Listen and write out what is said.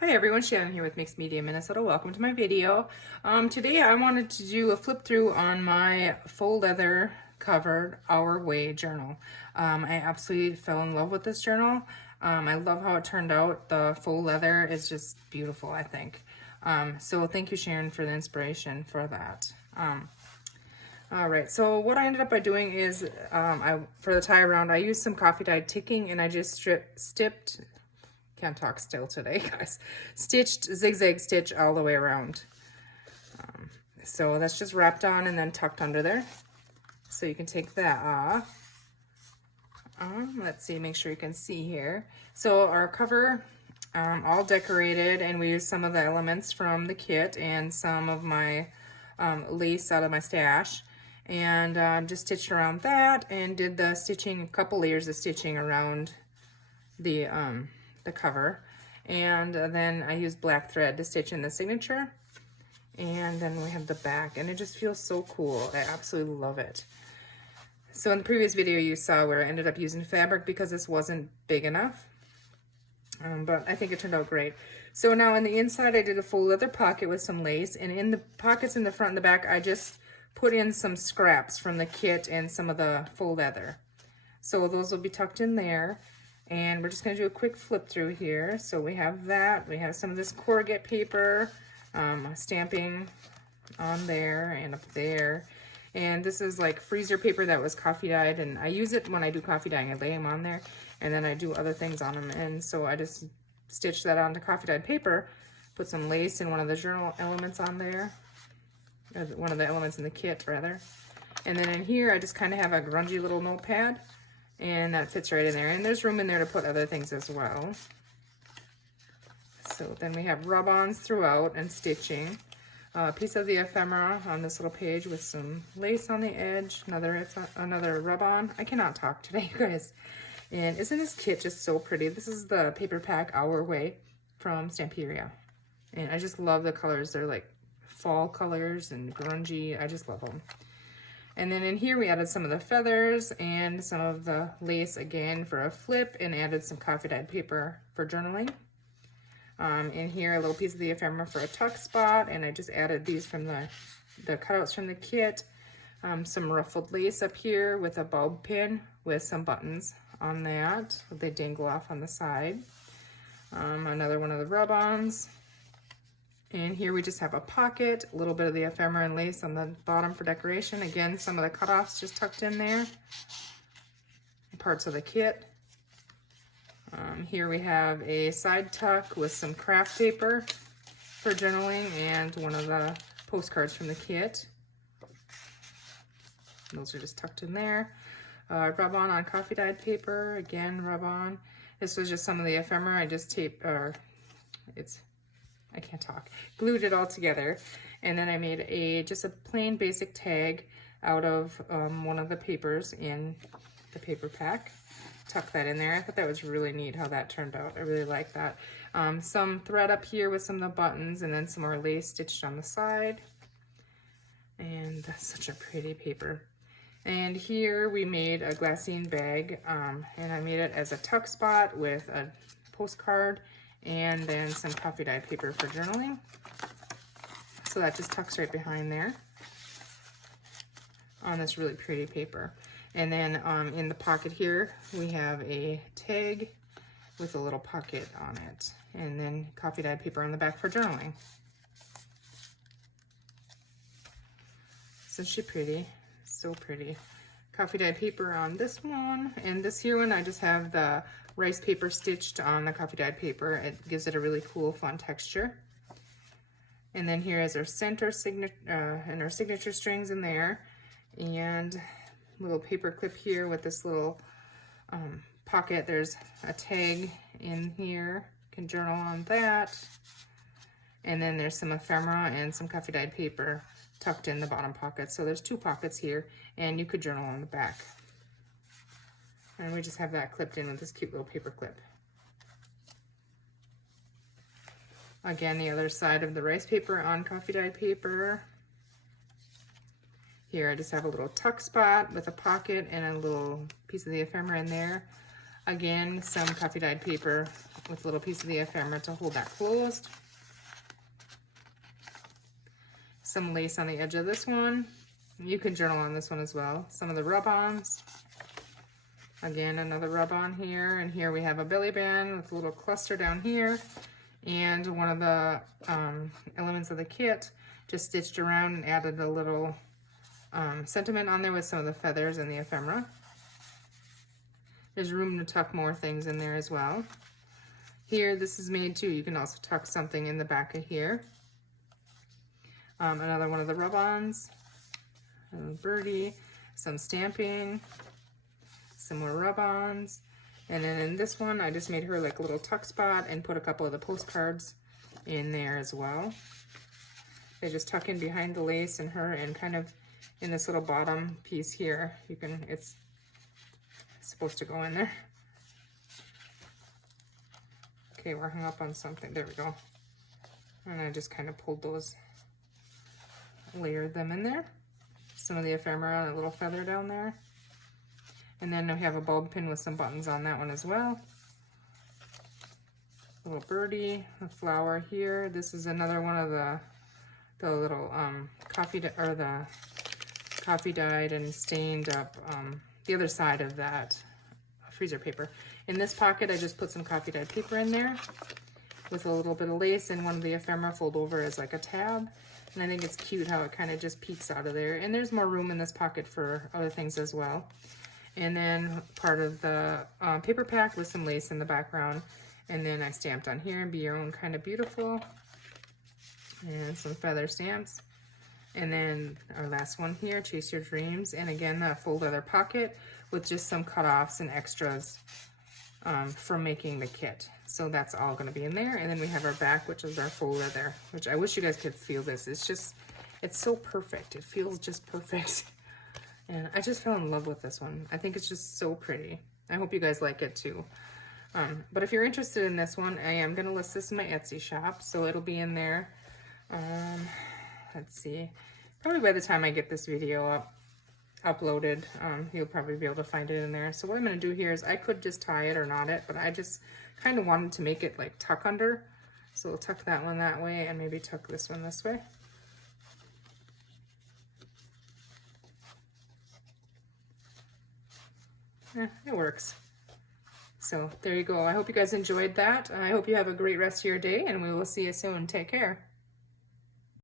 Hi everyone, Shannon here with Mixed Media Minnesota. Welcome to my video. Today I wanted to do a flip through on my faux leather covered Our Way journal. I absolutely fell in love with this journal. I love how it turned out. The faux leather is just beautiful, I think. So thank you, Shannon, for the inspiration for that. All right, so what I ended up by doing is, for the tie around, I used some coffee dyed ticking and I just can't talk still today, guys. Stitched zigzag stitch all the way around. So that's just wrapped on and then tucked under there. So you can take that off. Let's see, make sure you can see here. So our cover, all decorated, and we used some of the elements from the kit and some of my lace out of my stash. And just stitched around that and did the stitching, a couple layers of stitching around the cover, and then I used black thread to stitch in the signature, and then we have the back, and it just feels so cool. I absolutely love it. So in the previous video you saw where I ended up using fabric because this wasn't big enough, but I think it turned out great. So now on the inside I did a full leather pocket with some lace, and in the pockets in the front and the back I just put in some scraps from the kit and some of the faux leather. So those will be tucked in there. And we're just going to do a quick flip through here. So we have that. We have some of this corrugate paper, stamping on there and up there. And this is like freezer paper that was coffee dyed. And I use it when I do coffee dyeing. I lay them on there and then I do other things on them. And so I just stitched that onto coffee dyed paper, put some lace and one of the journal elements on there. One of the elements in the kit, rather. And then in here, I just kind of have a grungy little notepad. And that fits right in there. And there's room in there to put other things as well. So then we have rub-ons throughout and stitching. A piece of the ephemera on this little page with some lace on the edge. Another rub-on. I cannot talk today, you guys. And isn't this kit just so pretty? This is the paper pack Our Way from Stamperia. And I just love the colors. They're like fall colors and grungy. I just love them. And then in here we added some of the feathers and some of the lace again for a flip, and added some coffee dyed paper for journaling. In here a little piece of the ephemera for a tuck spot, and I just added these from the cutouts from the kit. Some ruffled lace up here with a bulb pin with some buttons on that. They dangle off on the side. Another one of the rub-ons. And here we just have a pocket, a little bit of the ephemera and lace on the bottom for decoration. Again, some of the cutoffs just tucked in there. Parts of the kit. Here we have a side tuck with some craft paper for journaling and one of the postcards from the kit. Those are just tucked in there. Rub-on on coffee dyed paper. Again, rub-on. This was just some of the ephemera. I just I can't talk. Glued it all together, and then I made just a plain basic tag out of one of the papers in the paper pack. Tuck that in there. I thought that was really neat how that turned out. I really like that. Some thread up here with some of the buttons, and then some more lace stitched on the side. And that's such a pretty paper. And here we made a glassine bag, and I made it as a tuck spot with a postcard and then some coffee dyed paper for journaling. So that just tucks right behind there on this really pretty paper. And then in the pocket here, we have a tag with a little pocket on it, and then coffee dyed paper on the back for journaling. Isn't she pretty? So pretty. Coffee dyed paper on this one, and this here one I just have the rice paper stitched on the coffee dyed paper. It gives it a really cool, fun texture. And then here is our center and our signature strings in there, and little paper clip here with this little pocket. There's a tag in here. You can journal on that. And then there's some ephemera and some coffee dyed paper tucked in the bottom pocket. So there's two pockets here, and you could journal on the back. And we just have that clipped in with this cute little paper clip. Again, the other side of the rice paper on coffee dyed paper. Here I just have a little tuck spot with a pocket and a little piece of the ephemera in there. Again, some coffee dyed paper with a little piece of the ephemera to hold that closed. Some lace on the edge of this one. You can journal on this one as well. Some of the rub-ons. Again, another rub-on here. And here we have a belly band with a little cluster down here. And one of the elements of the kit just stitched around and added a little sentiment on there with some of the feathers and the ephemera. There's room to tuck more things in there as well. Here, this is made too. You can also tuck something in the back of here. Another one of the rub-ons, a birdie, some stamping, some more rub-ons. And then in this one, I just made her like a little tuck spot and put a couple of the postcards in there as well. They just tuck in behind the lace and her, and kind of in this little bottom piece here. You can, it's supposed to go in there. Okay, we're hung up on something. There we go. And I just kind of pulled those, layered them in there. Some of the ephemera and a little feather down there. And then we have a bulb pin with some buttons on that one as well. A little birdie, a flower here. This is another one of the little coffee dyed and stained up the other side of that freezer paper. In this pocket, I just put some coffee dyed paper in there with a little bit of lace, and one of the ephemera fold over as like a tab. And I think it's cute how it kind of just peeks out of there. And there's more room in this pocket for other things as well. And then part of the paper pack with some lace in the background. And then I stamped on here and Be Your Own Kind of Beautiful. And some feather stamps. And then our last one here, Chase Your Dreams. And again, a full leather pocket with just some cutoffs and extras from making the kit. So that's all going to be in there. And then we have our back, which is our full leather, which I wish you guys could feel this. It's just, it's so perfect. It feels just perfect. And I just fell in love with this one. I think it's just so pretty. I hope you guys like it too. But if you're interested in this one, I am going to list this in my Etsy shop. So it'll be in there. Let's see. Probably by the time I get this video uploaded, you'll probably be able to find it in there. So what I'm going to do here is I could just tie it or knot it, but I just kind of wanted to make it like tuck under. So we'll tuck that one that way and maybe tuck this one this way. It works. So there you go. I hope you guys enjoyed that. I hope you have a great rest of your day, and we will see you soon. Take care.